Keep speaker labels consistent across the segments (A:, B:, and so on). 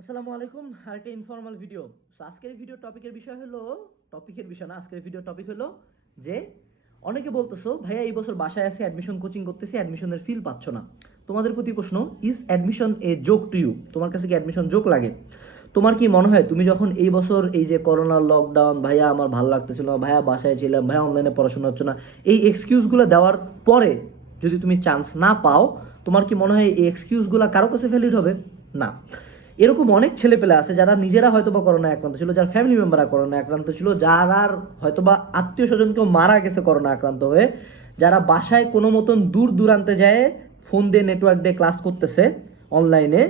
A: আসসালামু আলাইকুম, আরেকটা ইনফর্মাল ভিডিও সো আজকের ভিডিও টপিকের বিষয় হলো টপিকের বিষয় না, আজকের ভিডিও টপিক হলো যে, অনেকে বলতেছো, ভাইয়া, এই বছর বাসায় আছে অ্যাডমিশন কোচিং করতেছি অ্যাডমিশনের ফিল পাচ্ছ না। তোমাদের প্রতি প্রশ্ন is admission a joke to you তোমার কাছে কি অ্যাডমিশন জোক লাগে? তোমার কি মনে হয়, তুমি যখন এই বছর এই যে করোনা লকডাউন ভাইয়া, আমার ভালো লাগতেছিল না, ভাইয়া, বাসায় ছিলাম, ভাইয়া অনলাইনে পড়াশোনা হচ্ছে না, এই এক্সকিউজগুলো দেওয়ার পরে যদি তুমি চান্স না পাও, তোমার কি মনে হয়, এই এক্সকিউজগুলো কারও কাছে ভ্যালিড হবে? না। এরকম অনেক ছেলে পেলে আছে যারা নিজেরা হয়তো বা করোনা আক্রান্ত ছিল যার ফ্যামিলি মেম্বাররা করোনা আক্রান্ত ছিল যারা হয়তো বা আত্মীয় স্বজন কেউ মারা গেছে করোনা আক্রান্ত হয়ে যারা বাসায় কোনো মতন দূর দূরান্তে যায় ফোন দিয়ে নেটওয়ার্ক দিয়ে ক্লাস করতেছে অনলাইনে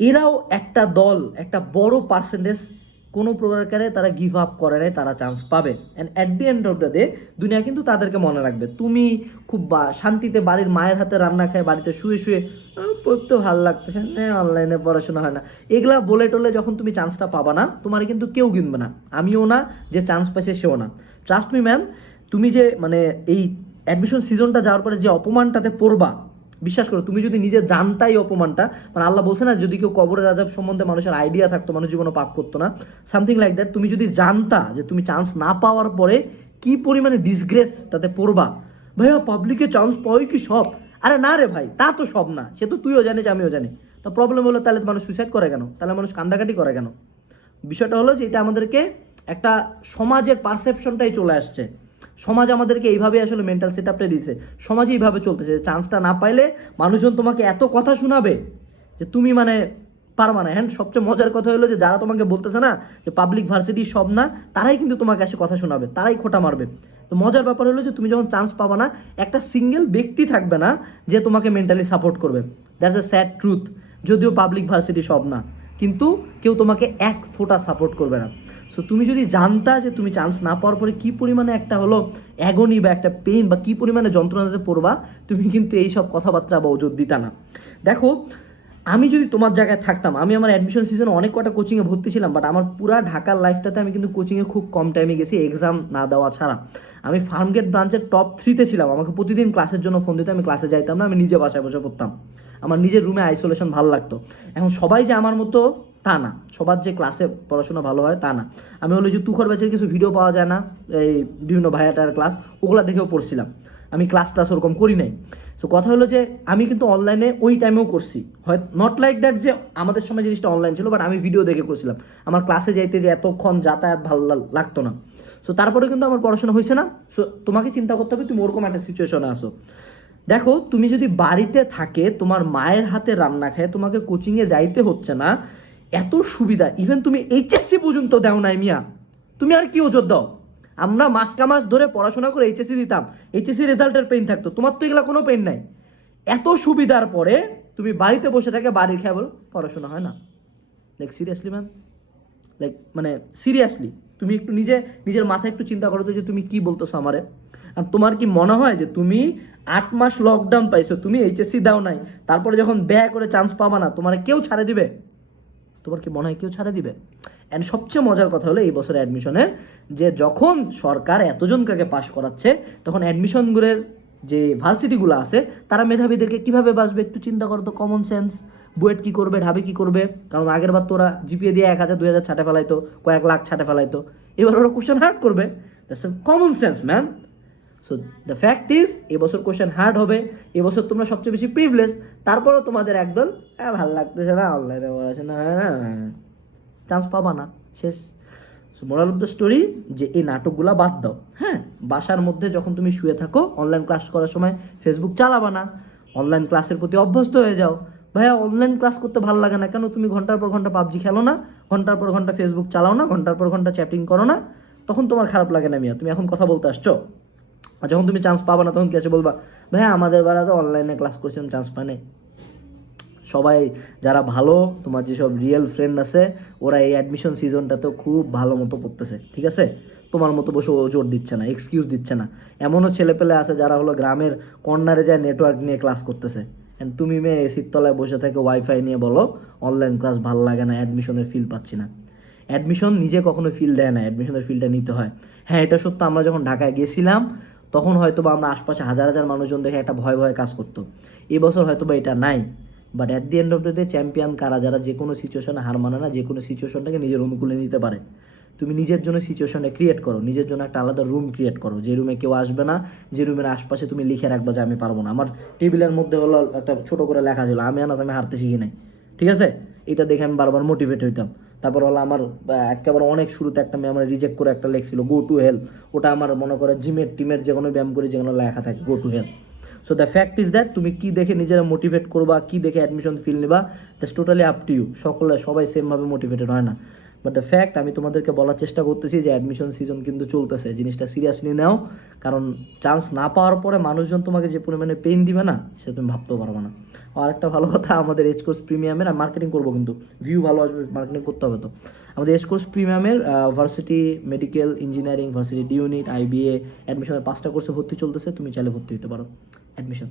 A: এরাও একটা দল একটা বড় পার্সেন্টেজ কোনো প্রকারে তারা গিভ আপ করে নাই তারা চান্স পাবে। And at the end of the day দুনিয়া কিন্তু তাদেরকে মনে রাখবে। তুমি খুব শান্তিতে বাড়ির মায়ের হাতে রান্না খায় বাড়িতে শুয়ে শুয়ে "আহ, পড়তে ভালো লাগতেছে না অনলাইনে পড়াশোনা হয় না। এগুলা বলে টলে যখন তুমি চান্সটা পাবা না, তোমার কিন্তু কেউ কিনবে না। আমিও না, যে চান্স পাইছে সেও না। ট্রাস্ট মি ম্যান তুমি যে মানে এই অ্যাডমিশন সিজনটা যাওয়ার পরে যে অপমানটাতে পড়বা, বিশ্বাস করো, তুমি যদি নিজে জানতাই অপমানটা মানে আল্লাহ বলছে না, যদি কেউ কবরের আজাব সম্বন্ধে মানুষের আইডিয়া থাকতো, মানুষ জীবনে পাপ করতো না সামথিং লাইক দ্যাট তুমি যদি জানতা যে তুমি চান্স না পাওয়ার পরে কি পরিমাণে ডিসগ্রেস তাতে পড়বা, ভাইয়া পাবলিকে চান্স পাওয়াই কি সব? আরে না রে ভাই, তা তো সব না, সে তো তুইও জানিস, আমিও জানি। তো প্রবলেম হলো, তাহলে মানুষ সুইসাইড করে কেন? তাহলে মানুষ কান্দাকাটি করে কেন? বিষয়টা হলো যে এটা আমাদেরকে একটা সমাজের পারসেপশনটাই চলে আসছে। সমাজ আমাদেরকে এইভাবে আসলে মেন্টাল সেট আপটা দিয়েছে। সমাজে এইভাবে চলতেছে চান্সটা না পাইলে মানুষজন তোমাকে এত কথা শোনাবে যে তুমি মানে পারবা না হ্যাঁ সবচেয়ে মজার কথা হলো যে, যারা তোমাকে বলতেছে না যে পাবলিক ভার্সিটি সব না, তারাই কিন্তু তোমাকে এসে কথা শোনাবে, তারাই খোটা মারবে। তো মজার ব্যাপার হলো যে, তুমি যখন চান্স পাবা না, একটা সিঙ্গেল ব্যক্তি থাকবে না যে, তোমাকে মেন্টালি সাপোর্ট করবে। দ্যাটস এ স্যাড ট্রুথ যদিও পাবলিক ভার্সিটি সব না, কিন্তু কেউ তোমাকে এক ফোঁটা সাপোর্ট করবে না। সো তুমি যদি জানতা যে, তুমি চান্স না পাওয়ার পরে কী পরিমাণে একটা হলো অ্যাগনি বা একটা পেইন বা কী পরিমাণে যন্ত্রণাতে পড়বা, তুমি কিন্তু এই সব কথাবার্তা বা ওজোর দিতা না। দেখো আমি যদি তোমার জায়গায় থাকতাম, আমি আমার অ্যাডমিশন সিজনে অনেক কটা কোচিংয়ে ভর্তি ছিলাম বাট আমার পুরা ঢাকার লাইফটাতে আমি কিন্তু কোচিংয়ে খুব কম টাইমে গেছি এক্সাম না দেওয়া ছাড়া। আমি ফার্মগেট ব্রাঞ্চের টপ থ্রিতে ছিলাম, আমাকে প্রতিদিন ক্লাসের জন্য ফোন দিতে, আমি ক্লাসে যাইতাম না, আমি নিজে বাসায় বসে পড়তাম। আমার নিজের রুমে আইসোলেশন ভালো লাগতো। এখন সবাই যে আমার মতো, তা না। সবার যে ক্লাসে পড়াশোনা ভালো হয়, তা না। আমি হলো যে তুখর ব্যাচের কিছু ভিডিও পাওয়া যায় না, এই বিভিন্ন ভাইয়াটার ক্লাস ওগুলা দেখেও পড়ছিলাম। আমি ক্লাস টাস ওরকম করি নাই। সো কথা হলো যে, আমি কিন্তু অনলাইনে ওই টাইমেও করছি। হয় নট লাইক দ্যাট যে, আমাদের সময় জিনিসটা অনলাইন ছিল বাট আমি ভিডিও দেখে করছিলাম। আমার ক্লাসে যাইতে যে এতক্ষণ যাতায়াত ভালো লাগতো না। সো তারপরে কিন্তু আমার পড়াশোনা হয়েছে না। সো তোমাকে চিন্তা করতে হবে, তুমি ওরকম একটা সিচুয়েশনে আসো দেখো, তুমি যদি বাড়িতে থাকে, তোমার মায়ের হাতে রান্না খায়, তোমাকে কোচিংয়ে যাইতে হচ্ছে না, এত সুবিধা। ইভেন তুমি এইচএসসি পর্যন্ত দাও নাই মিয়া। তুমি আর কি ওজোর দাও? আমরা মাস কা মাস ধরে পড়াশোনা করে এইচএসসি দিতাম। এইচএসসি রেজাল্টের পেন থাকতো। তোমার তো এগুলো কোনো পেন নাই। এত সুবিধার পরে তুমি বাড়িতে বসে থাকে বাড়ির খেয়ে বলো পড়াশোনা হয় না। লাইক সিরিয়াসলি ম্যাম লাইক মানে সিরিয়াসলি তুমি একটু নিজে, নিজের মাথায় একটু চিন্তা করো তো যে তুমি কি বলতেছো আমারে। আর তোমার কি মনে হয় যে তুমি আট মাস লকডাউন পাইছো, তুমি এইচএসসি দাও নাই, তারপরে যখন ব্যয় করে চান্স পাবা না, তোমার কেউ ছাড়ে দিবে? তোমার কি মনে হয় কেউ ছাড়ে দিবে? অ্যান্ড সবচেয়ে মজার কথা হলো এই বছরের অ্যাডমিশনের যে যখন সরকার এতজনকে পাশ করাচ্ছে, তখন অ্যাডমিশনগুলোর যে ভার্সিটিগুলো আছে, তারা মেধাবীদেরকে কীভাবে বাঁচবে? একটু চিন্তা করো তো কমন সেন্স বুয়েট কি করবে, ঢাবে কি করবে? কারণ আগের বার তোরা জিপিএ দিয়ে এক হাজার, দুই হাজার ছাটে ফেলাইতো, কয়েক লাখ ছাটে ফেলাইতো। এবার ওরা কোশ্চেন হার্ড করবে। Common sense man so the fact is এবছর কোশ্চেন হার্ড হবে, এবছর তোমরা সবচেয়ে বেশি প্রিভলেস তারপরেও তোমাদের একদল হ্যাঁ ভালো লাগতেছে না অনলাইনে পড়াশোনা হয় না। চান্স পাবা না, শেষ। মোরাল অফ দ্য স্টোরি যে এই নাটকগুলা বাদ দাও। হ্যাঁ বাসার মধ্যে যখন তুমি শুয়ে থাকো অনলাইন ক্লাস করার সময় ফেসবুক চালাবা না অনলাইন ক্লাসের প্রতি অভ্যস্ত হয়ে যাও। ভাইয়া অনলাইন ক্লাস করতে ভালো লাগে না কেন? তুমি ঘণ্টার পর ঘণ্টা পাবজি খেলো না, ঘণ্টার পর ঘণ্টা ফেসবুক চালাও না, ঘণ্টার পর ঘণ্টা চ্যাটিং করো না। তখন তোমার খারাপ লাগে না মিয়া, তুমি এখন কথা বলতে আসছো। যখন তুমি চান্স পাবা না, তখন কি আছে বলবা? ভাইয়া আমাদের বেলা তো অনলাইনে ক্লাস করছিলাম চান্স পায় নাই। সবাই যারা ভালো, তোমার যেসব রিয়েল ফ্রেন্ড আছে, ওরা এই অ্যাডমিশন সিজনটাতেও খুব ভালো মতো পড়তেছে, ঠিক আছে? তোমার মতো বসে জোর দিচ্ছে না এক্সকিউজ দিচ্ছে না। এমনও ছেলেপেলে আছে যারা হলো গ্রামের কর্নারে যায় নেটওয়ার্ক নিয়ে ক্লাস করতেছে। And তুমি মেয়ে, এসির তলায় বসে থেকে ওয়াইফাই নিয়ে বলো অনলাইন ক্লাস ভালো লাগে না অ্যাডমিশনের ফিল পাচ্ছি না। অ্যাডমিশন নিজে কখনো ফিল দেয় না অ্যাডমিশনের ফিলটা নিতে হয়। হ্যাঁ এটা সত্য, আমরা যখন ঢাকায় গেছিলাম, তখন হয়তো বা আমরা আশপাশে হাজার হাজার মানুষজন দেখে একটা ভয় ভয় কাজ করতো। এবছর হয়তো বা এটা নাই। But at the end of the day champion কারা, যারা যে কোনো সিচুয়েশনে হার মানে না, যে কোনো সিচুয়েশনটাকে নিজের অনুকূলে নিতে পারে। তুমি নিজের জন্য সিচুয়েশনটা ক্রিয়েট করো, নিজের জন্য একটা আলাদা রুম ক্রিয়েট করো, যে রুমে কেউ আসবে না, যে রুমের আশপাশে তুমি লিখে রাখবা যে আমি পারব না। আমার টেবিলের মধ্যে হলো একটা ছোটো করে লেখা ছিল, আমি আনাজ আমি হারতে শিখি নাই। ঠিক আছে? এটা দেখে আমি বারবার মোটিভেট হইতাম। তারপর হলো আমার একেবারে অনেক শুরুতে একটা মেয়ে আমার রিজেক্ট করে একটা লেখছিল গো টু হেল ওটা আমার মনে করে জিমের টিমের যে কোনো ব্যায়াম করে যে কোনো লেখা থাকে go to hell so the fact is that তুমি কী দেখে নিজেরা মোটিভেট করবা, কী দেখে অ্যাডমিশন ফিল নেবা that's totally up to you সকলে, সবাই সেমভাবে মোটিভেটেড হয় না। বাট দ্য ফ্যাক্ট আমি তোমাদেরকে বলার চেষ্টা করতেছি যে অ্যাডমিশন সিজন কিন্তু চলতেছে। জিনিসটা সিরিয়াসলি নাও, কারণ চান্স না পাওয়ার পরে মানুষজন তোমাকে যে পরিমাণে পেন দিবে না সে তুমি ভাবতেও পারবে না। আর একটা ভালো কথা, আমাদের এজ কোর্স প্রিমিয়ামের মার্কেটিং করব কিন্তু। ভিউ ভালো আসবে মার্কেটিং করতে হবে তো। আমাদের age course প্রিমিয়ামের varsity medical engineering varsity D unit IBA অ্যাডমিশনের পাঁচটা কোর্সে ভর্তি চলতেছে, তুমি চাইলে ভর্তি হতে পারো। অ্যাডমিশন